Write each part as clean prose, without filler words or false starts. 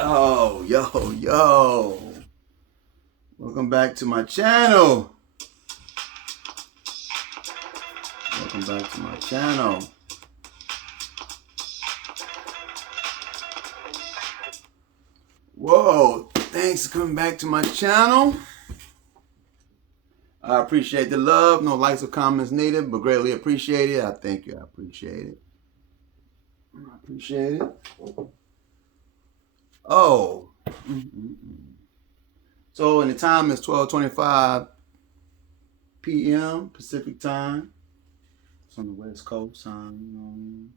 Yo. Welcome back to my channel. Whoa, thanks for coming back to my channel. I appreciate the love. No likes or comments needed, but greatly appreciate it. I thank you. I appreciate it. Oh. So, and the time is 12:25 p.m. Pacific time. It's on the West Coast time, you know what I mean?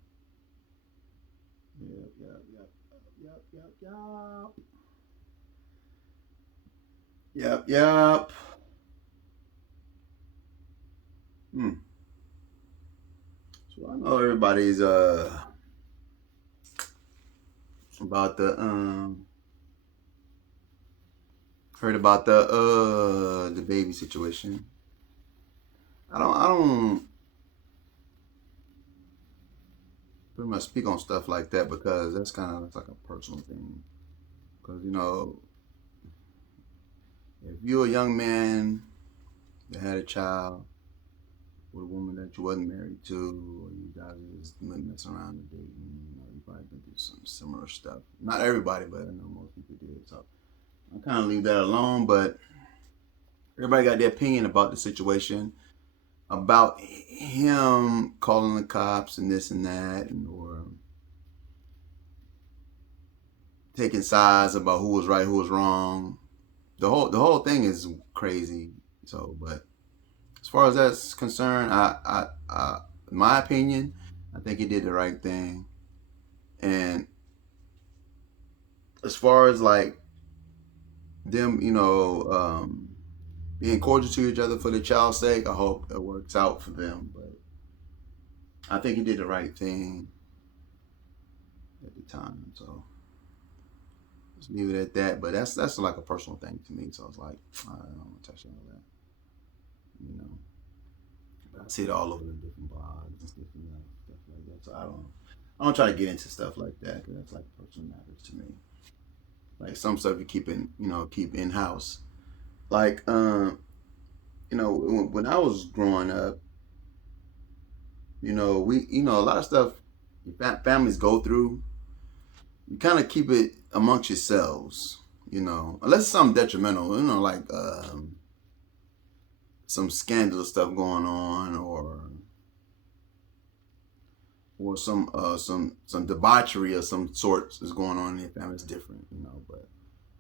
Yep. So I know everybody's about the heard about the baby situation. I don't pretty much speak on stuff like that because that's like a personal thing. Because if you're a young man that had a child with a woman that you wasn't married to, or you guys just messing around and dating, you probably been through some similar stuff. Not everybody, but I know most people did. So I kind of leave that alone. But everybody got their opinion about the situation, about him calling the cops and this and that, or taking sides about who was right, who was wrong. The whole thing is crazy. So, but as far as that's concerned, I in my opinion, I think he did the right thing. And as far as like them, being cordial to each other for the child's sake, I hope it works out for them. But I think he did the right thing at the time. So just leave it at that. But that's like a personal thing to me. So I was like, I don't want to touch on all that. But I see it all over the different blogs and stuff like that. So I don't try to get into stuff like that because that's like personal matters to me. Like some stuff you keep in house. Like when I was growing up, a lot of stuff families go through. You kind of keep it amongst yourselves, unless it's something detrimental, like some scandalous stuff going on, or some debauchery of some sort is going on in your family. It's different, But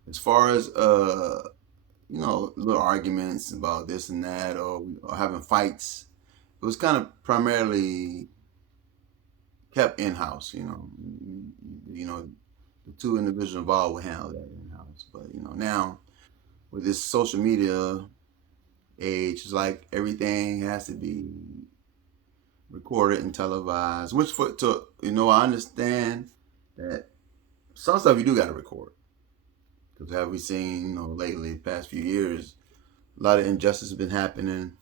as far as little arguments about this and that, or having fights, it was kind of primarily kept in house. The two individuals involved would handle that in house. But now with this social media age, it's like everything has to be recorded and televised. I understand that some stuff you do got to record. Because have we seen, lately, the past few years, a lot of injustice has been happening.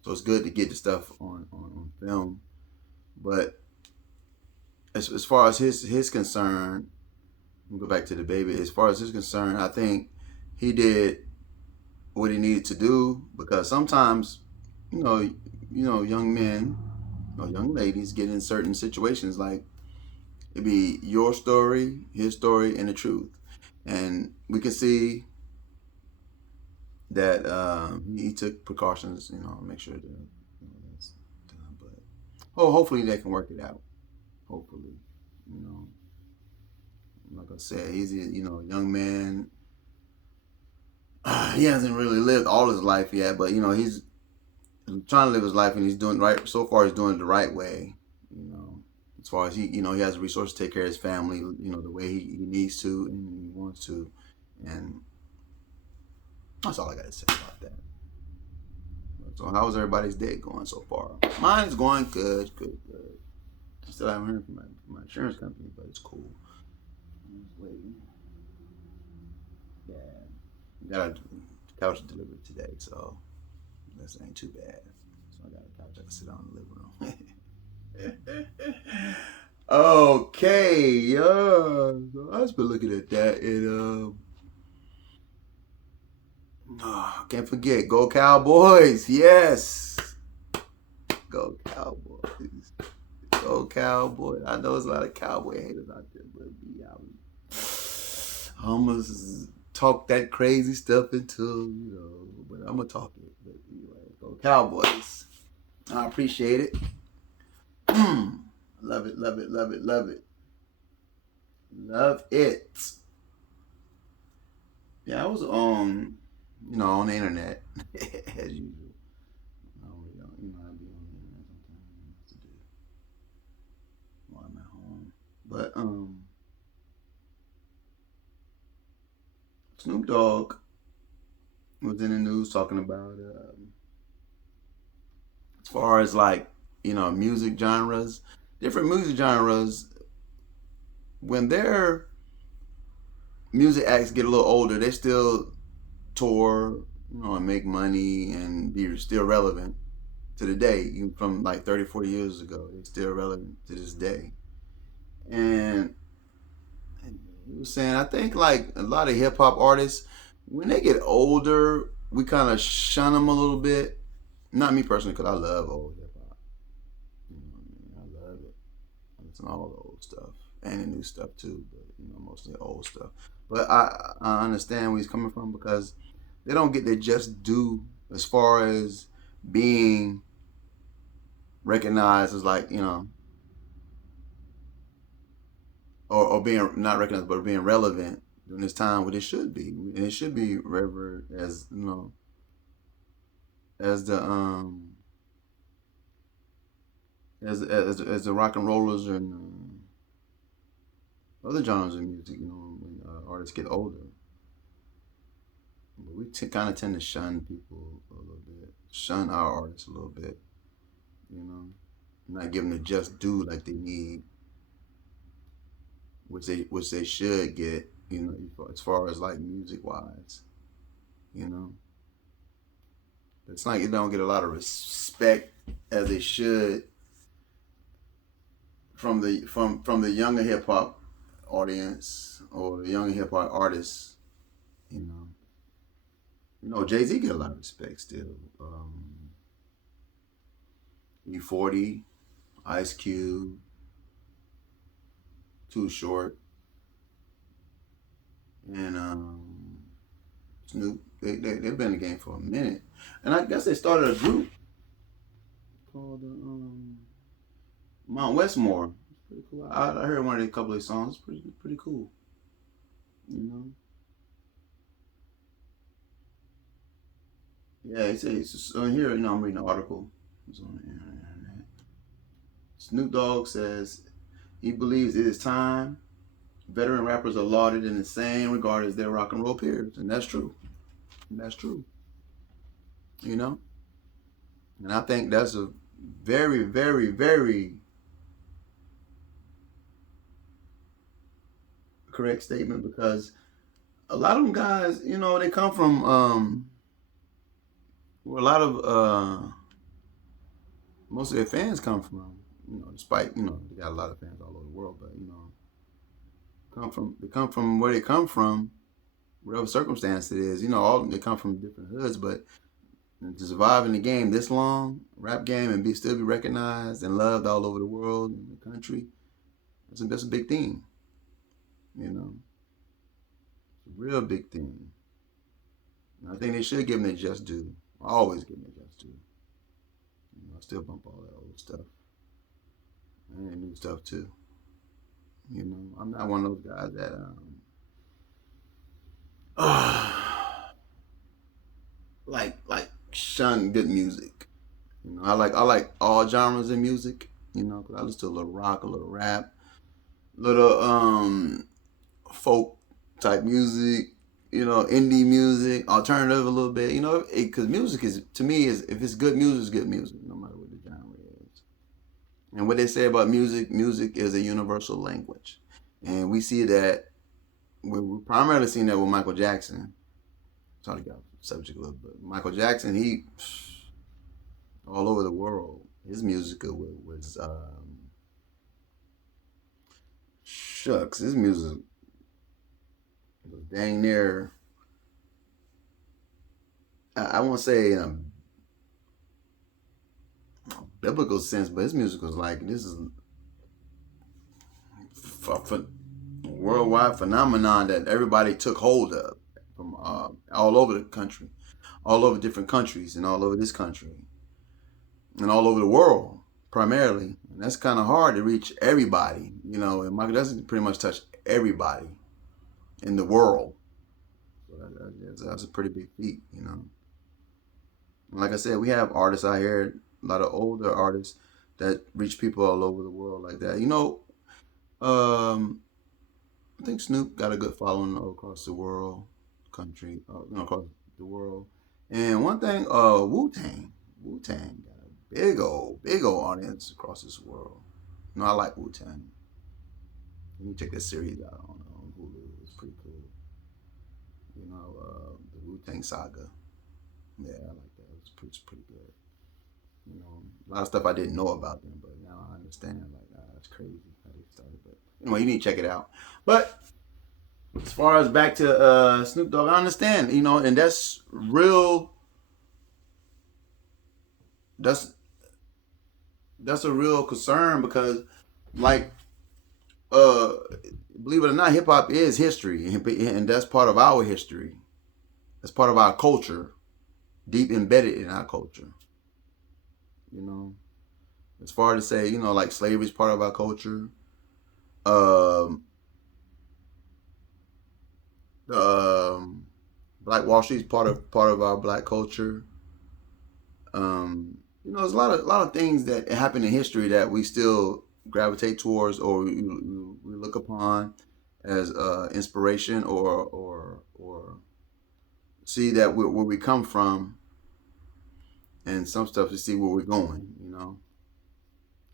So it's good to get the stuff on film. But as far as his concern, we'll go back to the baby. As far as his concern, I think he did what he needed to do, because sometimes, young men or young ladies get in certain situations, like it'd be your story, his story, and the truth. And we can see that he took precautions, make sure that that's done. But hopefully they can work it out. Hopefully, like I said, he's a young man. He hasn't really lived all his life yet, but he's trying to live his life, and he's doing right. So far, he's doing it the right way. As far as he has the resources to take care of his family, the way he needs to and he wants to, and that's all I got to say about that. So, how's everybody's day going so far? Mine is going good. I still haven't heard from my insurance company, but it's cool. I'm just waiting. Yeah, got a couch delivered today, so this ain't too bad. So I got a couch I can sit on in the living room. Okay, I I just been looking at that and can't forget, go Cowboys! Yes, go Cowboys! Go Cowboys! I know there's a lot of Cowboy haters out there, but yeah, I almost talk that crazy stuff into but I'm gonna talk it. But anyway, go Cowboys! I appreciate it. Love it, love it, love it, love it, love it. Yeah, I was on the internet as usual. I always, I be on the internet sometimes to do while I'm at home. But Snoop Dogg was in the news talking about as far as like music genres, different music genres. When their music acts get a little older, they still tour, and make money and be still relevant to the day, even from like 30, 40 years ago. They're still relevant to this day. And he was saying, I think like a lot of hip hop artists, when they get older, we kind of shun them a little bit. Not me personally, because I love old hip hop. I love it. I listen to all the old stuff and the new stuff too, but mostly old stuff. But I understand where he's coming from because they don't get their just due as far as being recognized as like or being not recognized but being relevant during this time what it should be, and it should be revered as as the as the rock and rollers and other genres of music. When artists get older, but we kind of tend to shun people a little bit, shun our artists a little bit, you know, not giving the just due like they need, which they should get, as far as like music wise, you know. It's like it don't get a lot of respect as they should from the younger hip hop audience or the younger hip hop artists, you know. Jay Z get a lot of respect still. E40, Ice Cube, Too Short, and Snoop. They've been in the game for a minute, and I guess they started a group called Mount Westmore. It's pretty cool. I heard one of a couple of songs. It's pretty cool. You know. Yeah, it's on here. I'm reading an article. It's on the internet. Snoop Dogg says he believes it is time veteran rappers are lauded in the same regard as their rock and roll peers, and that's true. And that's true. You know, and I think that's a very, very, very correct statement because a lot of them guys, they come from where a lot of most of their fans come from. Despite they got a lot of fans all over the world, but they come from where they come from, whatever circumstance it is. All they come from different hoods, but to survive in the game this long, rap game, and still be recognized and loved all over the world and the country, that's a big thing. It's a real big thing. And I think they should give them their just due. I always give them their just due. I still bump all that old stuff and new stuff too. I'm not one of those guys that like shun good music. I like all genres of music. 'Cause I listen to a little rock, a little rap, little folk type music. Indie music, alternative a little bit. Because music is to me is if it's good music, it's good music, no matter what the genre is. And what they say about music is a universal language, and we see that we're primarily seeing that with Michael Jackson. Sorry to get off the subject a little bit. Michael Jackson, he all over the world. His music was shucks. His music It was dang near. I won't say in a biblical sense, but his music was like this is a worldwide phenomenon that everybody took hold of from all over the country, all over different countries, and all over this country, and all over the world primarily. And that's kind of hard to reach everybody, you know. And Michael Jackson pretty much touched everybody in the world. So that's a pretty big feat, you know. And like I said, we have artists out here, a lot of older artists that reach people all over the world like that. You know, um, I think Snoop got a good following all across the world, country, across the world. And one thing, Wu Tang got a big old audience across this world. You know, I like Wu Tang. You can check that series out on Hulu. It's pretty cool. You know, the Wu Tang Saga. Yeah, I like that. It's pretty good. You know, a lot of stuff I didn't know about them, but now I understand. Like, that's crazy how they started. But anyway, you need to check it out. But as far as back to Snoop Dogg, I understand, you know, and that's real. That's that's a real concern because, like, uh, believe it or not, hip hop is history, and that's part of our history. That's part of our culture, deep embedded in our culture. You know, as far to say, you know, like slavery is part of our culture. Um, um, Black Wall Street is part of our black culture. You know, there's a lot of things that happen in history that we still gravitate towards, or we look upon as inspiration, or see that where we come from, and some stuff to see where we're going. You know,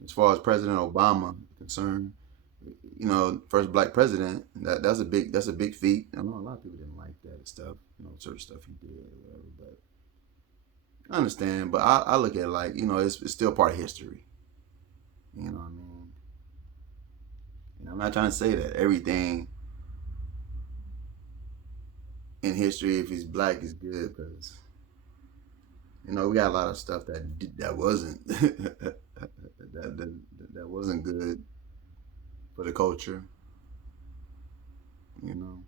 as far as President Obama is concerned, you know, first black president, that's a big feat. I know a lot of people didn't like that stuff, you know, certain stuff he did or whatever, but I understand, but I look at it like, you know, it's still part of history. You know what I mean? And I'm not trying to say that everything in history, if he's black, is good, because you know we got a lot of stuff that wasn't that wasn't good for the culture. You know,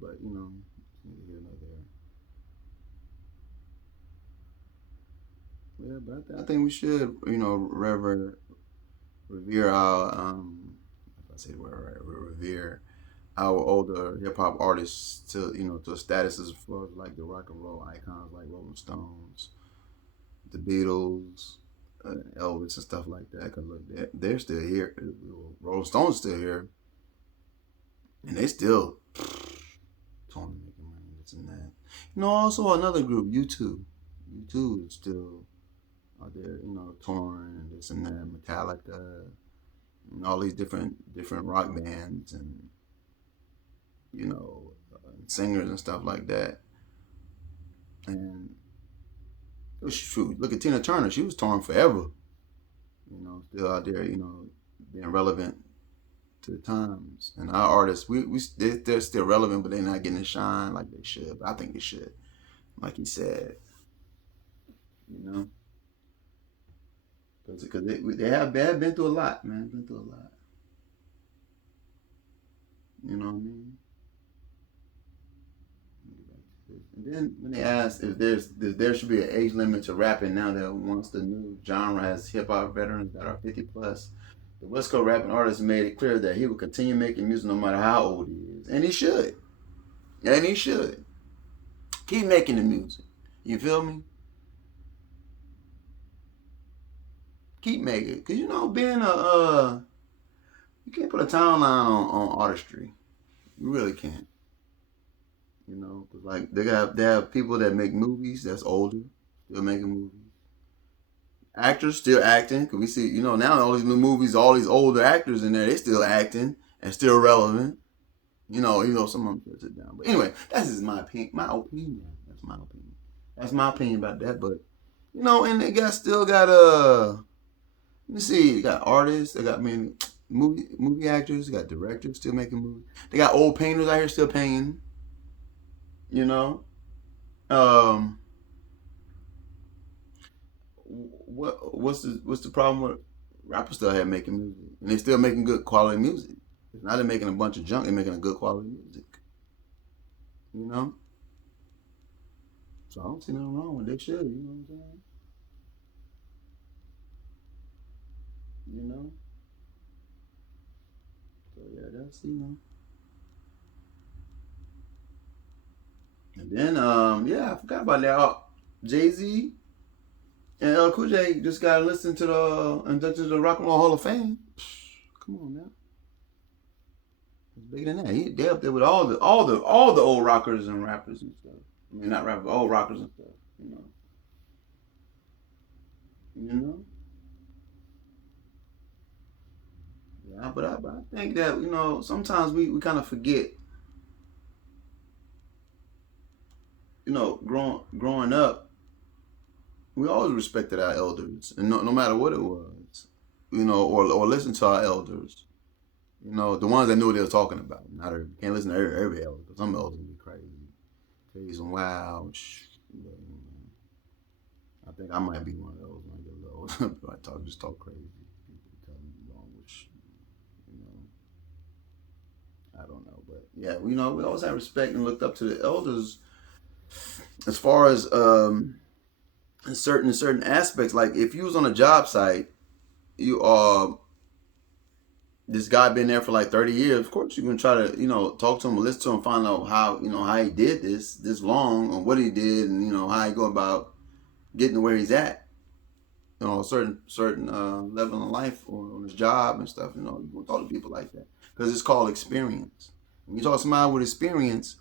but you know, neither here nor there. Yeah, but I think we should, you know, revere our if I say the word right, revere our older hip hop artists to, you know, to statuses for like the rock and roll icons like Rolling Stones, the Beatles, Elvis and stuff like that. Cause look, they're still here. Rolling Stones still here, and they still touring, making money, this and that. You know, also another group, U2. U2 is still out there, you know, touring and this and that, Metallica, and all these different rock bands, and you know, singers and stuff like that. And shoot, look at Tina Turner. She was touring forever. You know, still out there. You know, being relevant to the times. And our artists, they're still relevant, but they're not getting the shine like they should. But I think they should, like he said. You know, because they have been through a lot, man. Been through a lot. You know what I mean? And then when they asked if there should be an age limit to rapping now that once the new genre has hip hop veterans that are 50 plus, the West Coast rapping artist made it clear that he will continue making music no matter how old he is, and he should, and he should keep making the music. You feel me? Keep making it, cause you know being a you can't put a timeline on artistry. You really can't. You know, 'cause like they have people that make movies that's older, still making movies. Actors still acting. Cause we see, you know, now all these new movies, all these older actors in there, they still acting and still relevant. You know, some of them put it down. But anyway, that's just my opinion. My opinion. That's my opinion. That's my opinion about that. But you know, and they got let me see, they got artists, they got movie actors, they got directors still making movies. They got old painters out here still painting. You know, um, what's the problem with rappers still have making music and they still making good quality music? It's not they're making a bunch of junk; they're making a good quality music. You know, so I don't see nothing wrong with they should. You know what I'm saying? You know, so yeah, that's. And then yeah, I forgot about that. Jay Z and Cool J just got to listen to the inducted to the Rock and Roll Hall of Fame. Come on now, it's bigger than that. They up there with all the old rockers and rappers and stuff. I mean, not rappers, old rockers and stuff. You know, you know. Yeah, but I think that sometimes we kind of forget. Growing up, we always respected our elders, and no matter what it was, or listen to our elders. The ones that knew what they were talking about. Not every, can't listen to every elder. Some elders can be crazy, tell you some wild. I think I might be one of those when I get a little older. Just talk crazy. People tell me wrong, which you know, I don't know, but yeah, we always had respect and looked up to the elders as far as in certain aspects. Like if you was on a job site, you this guy been there for like 30 years. Of course, you're gonna try to talk to him, listen to him, find out how he did this long, or what he did, and how he go about getting to where he's at. A certain level in life or on his job and stuff. You gonna talk to people like that because it's called experience. When you talk to somebody with experience,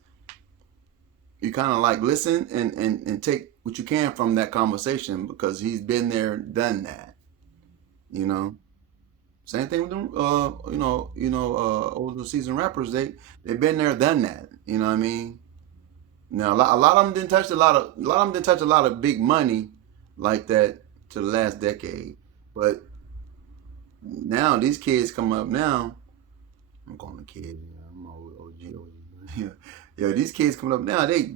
you kind of like listen and take what you can from that conversation because he's been there, done that. You know. Same thing with them, older seasoned rappers. They've been there, done that. You know what I mean? Now a lot of them didn't touch a lot of them didn't touch a lot of big money like that to the last decade. But now these kids come up now. I'm calling them kids. I'm old OG. Yeah, yeah. These kids coming up now. They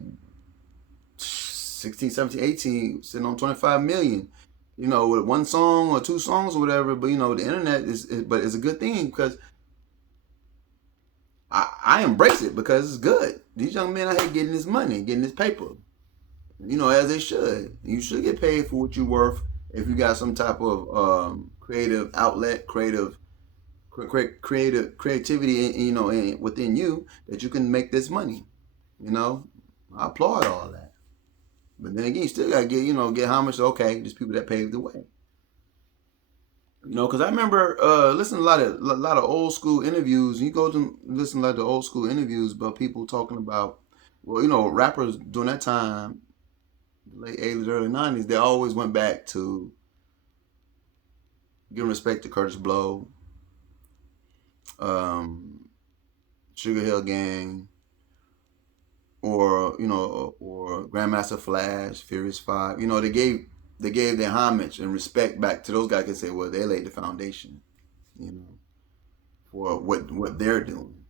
16, 17, 18, sitting on 25 million. With one song or two songs or whatever. But the internet but it's a good thing because I embrace it because it's good. These young men out here getting this money, getting this paper. As they should. You should get paid for what you're worth if you got some type of creative outlet, creativity, within you that you can make this money. I applaud all that. But then again, you still gotta get how much. Okay, just people that paved the way. Because I remember listening to a lot of old school interviews. You go to listen to the old school interviews about people talking about, well, rappers during that time, late '80s, early '90s. They always went back to giving respect to Curtis Blow, um, Sugar Hill Gang, or Grandmaster Flash, Furious Five. They gave their homage and respect back to those guys. Can say, well, they laid the foundation, you know, for what they're doing.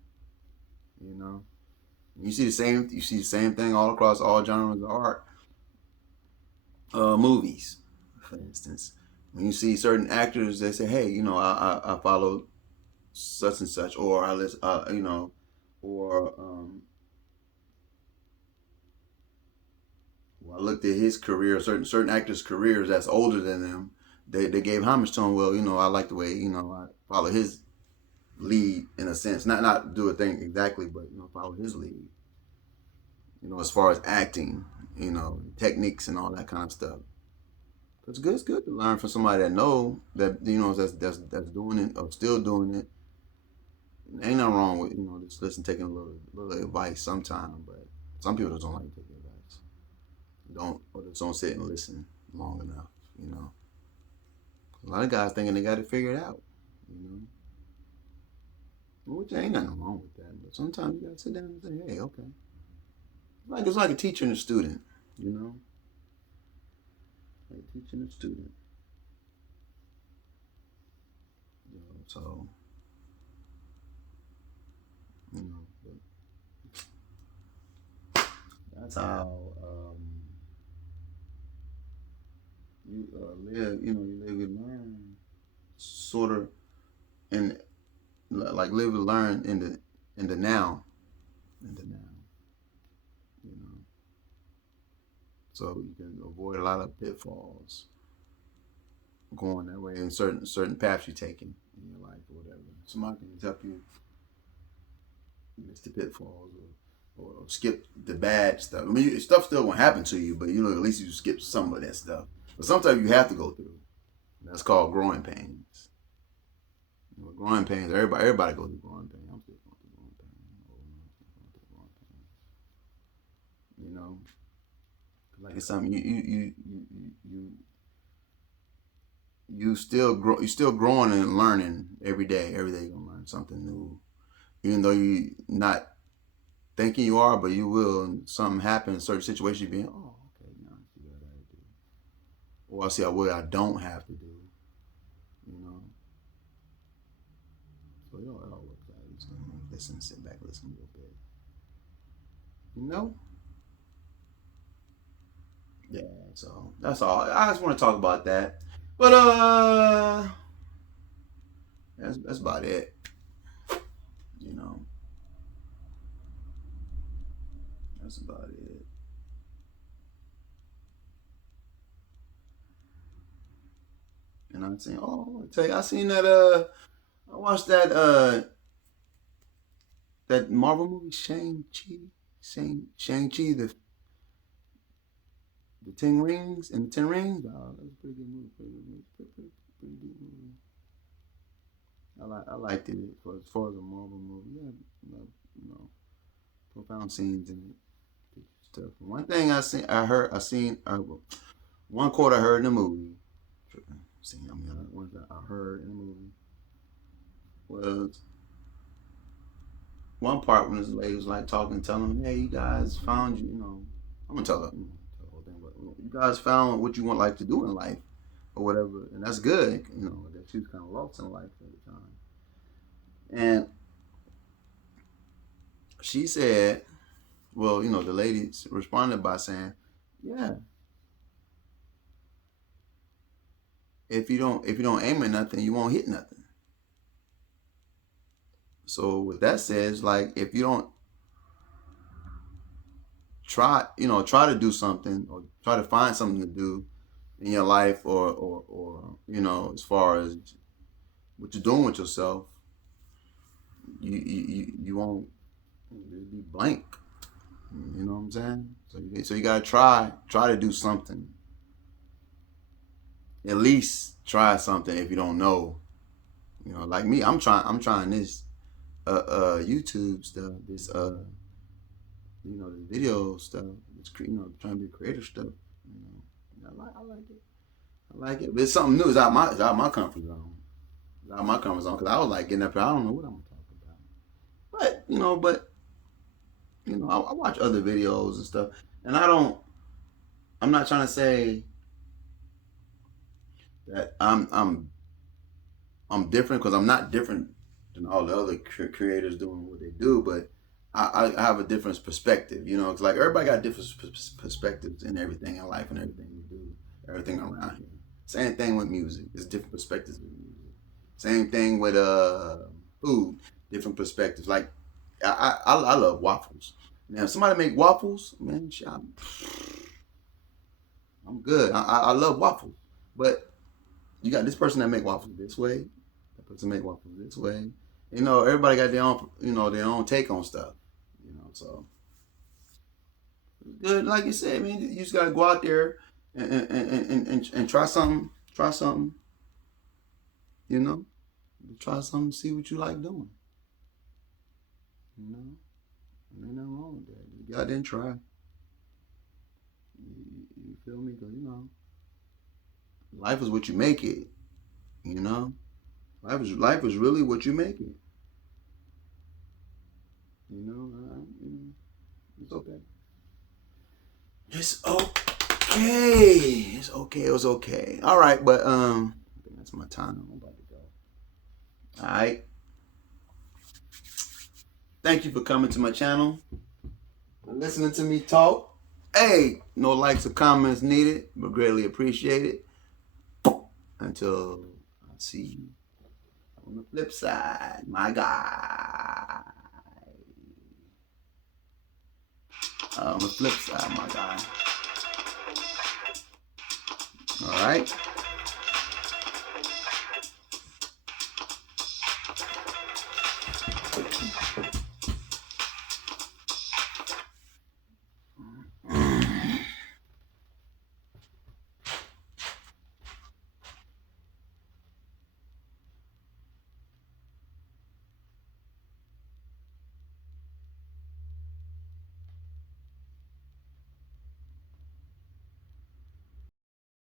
You know, you see the same thing all across all genres of art. Movies, for instance, when you see certain actors, they say, hey, I follow such and such, or I listen, or well, I looked at his career, certain actors' careers that's older than them. They gave homage to him. Well, I like the way I follow his lead in a sense, not do a thing exactly, but follow his lead. As far as acting, techniques and all that kind of stuff. It's good to learn from somebody that know that that's doing it or still doing it. Ain't nothing wrong with just listen, taking a little advice sometime, but some people just don't like to take advice. Don't or just don't sit and listen long enough. You know, a lot of guys thinking they got it figured out. You know, which ain't nothing wrong with that. But sometimes you gotta sit down and say, hey, okay. It's like a teacher and a student. You know, like a teacher and a student. So you know, but That's how you live. You know, you live and learn, sort of, and like live and learn in the now, in the now. You know, so you can avoid a lot of pitfalls going that way in certain paths you're taking in your life or whatever. Somebody can help you miss the pitfalls or skip the bad stuff. I mean, stuff still won't happen to you, but you know at least you skip some of that stuff. But sometimes you have to go through. That's called growing pains. You know, growing pains. Everybody goes through growing pains. I'm still going through growing pains. You know, like it's something you still grow. You're still growing and learning every day. Every day you're gonna learn something new, even though you not thinking you are, but you will. And something happens, certain situation, you being, oh, okay, now I see what I gotta do, or I see what I don't have to do. You know, so it all works out. You just listen, sit back, listen a little bit. You know, yeah. So that's all. I just want to talk about that, but that's about it. You know, that's about it. And I'm saying, oh, I tell you, I seen that. I watched that Marvel movie Shang-Chi, the Ten Rings and the Ten Rings. Oh, that was a pretty good movie. Pretty good movie. I liked it as far as a Marvel movie. Yeah, you know, profound scenes in it. Stuff. One thing I seen, one quote I heard in the movie. I mean, one that I heard in the movie was one part when this lady was like talking, telling them, "Hey, you guys found you know." I'm gonna tell her, the whole thing, but you guys found what you want like to do in life or whatever, and that's good. You know that she was kind of lost in life at the time, and she said, "Well, you know," the lady responded by saying, "Yeah, if you don't aim at nothing, you won't hit nothing." So what that says, like, if you don't try to do something or try to find something to do in your life or as far as what you're doing with yourself, you won't be blank. You know what I'm saying? So you gotta try to do something. At least try something if you don't know. You know, like me, I'm trying this YouTube stuff, this the video stuff. It's trying to be creative stuff. I like it. I like it. But it's something new. It's out my comfort zone. It's out my comfort zone because I was like getting up here. I don't know what I'm gonna talk about. But I watch other videos and stuff, and I don't. I'm not trying to say that I'm different because I'm not different than all the other creators doing what they do, but I have a different perspective. You know, it's like everybody got different perspectives in everything in life and everything we do, everything around here. Same thing with music. It's different perspectives with music. Same thing with food, different perspectives. Like I love waffles. Now, if somebody make waffles, man, I'm good. I love waffles, but you got this person that make waffles this way, that person make waffles this way. Everybody got their own, their own take on stuff. So good. Like you said, man, you just gotta go out there and try something. Try something. You know, try something. See what you like doing. You know, ain't nothing wrong with that. You got there and try. You feel me? Because life is what you make it. You know, life is really what you make it. It's okay. It's okay. It's okay. It was okay. All right, but I think that's my time. I'm about to go. All right. Thank you for coming to my channel, listening to me talk. Hey, no likes or comments needed, but greatly appreciated. Until I see you on the flip side, my guy. On the flip side, my guy. All right.